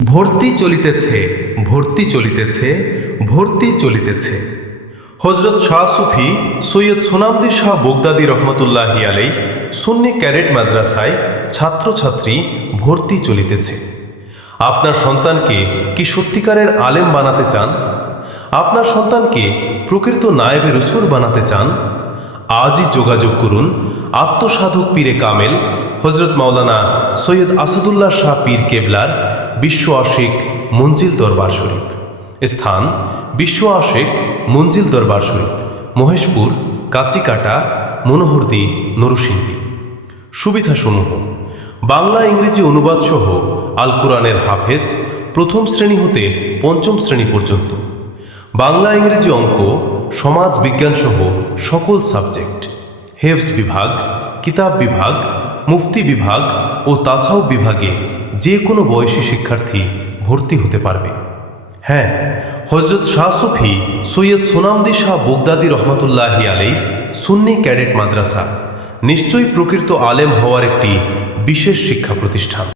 ভর্তি চলিতেছে, ভর্তি চলিতেছে, ভর্তি চলিতেছে। হজরত শাহ সুফি সৈয়দ সোনামদি শাহ বগদাদি রহমতুল্লাহি আলাইহ সুন্নি ক্যাডেট মাদ্রাসায় ছাত্রছাত্রী ভর্তি চলিতেছে। আপনার সন্তানকে কি সত্যিকারের আলেম বানাতে চান? আপনার সন্তানকে প্রকৃত নায়েবে রসুল বানাতে চান? আজই যোগাযোগ করুন আত্মসাধক পীরে কামেল হজরত মাওলানা সৈয়দ আসাদুল্লাহ শাহ পীর কেবলার বিশ্ব আশিক মঞ্জিল দরবার শরীফ। স্থান বিশ্ব আশিক মঞ্জিল দরবার শরীফ, মহেশপুর, কাচিকাটা, মনোহরদী, নরসিংদী। সুবিধাসমূহ: বাংলা ইংরেজি অনুবাদ সহ আল কোরআনের হাফেজ, প্রথম শ্রেণী হতে পঞ্চম শ্রেণী পর্যন্ত। বাংলা ইংরেজি অঙ্ক, সমাজ বিজ্ঞান সহ সকল সাবজেক্ট। হেফজ বিভাগ, কিতাব বিভাগ, মুফতি বিভাগ ও তাছাউফ বিভাগে যে কোনো বয়সী শিক্ষার্থী ভর্তি হতে পারবে। হ্যাঁ, হজরত শাহ সুফি সৈয়দ সোনামদি শাহ বগদাদি রহমতুল্লাহি আলাইহ সুন্নি ক্যাডেট মাদ্রাসা নিশ্চয়ই প্রকৃত আলেম হওয়ার একটি বিশেষ শিক্ষা প্রতিষ্ঠান।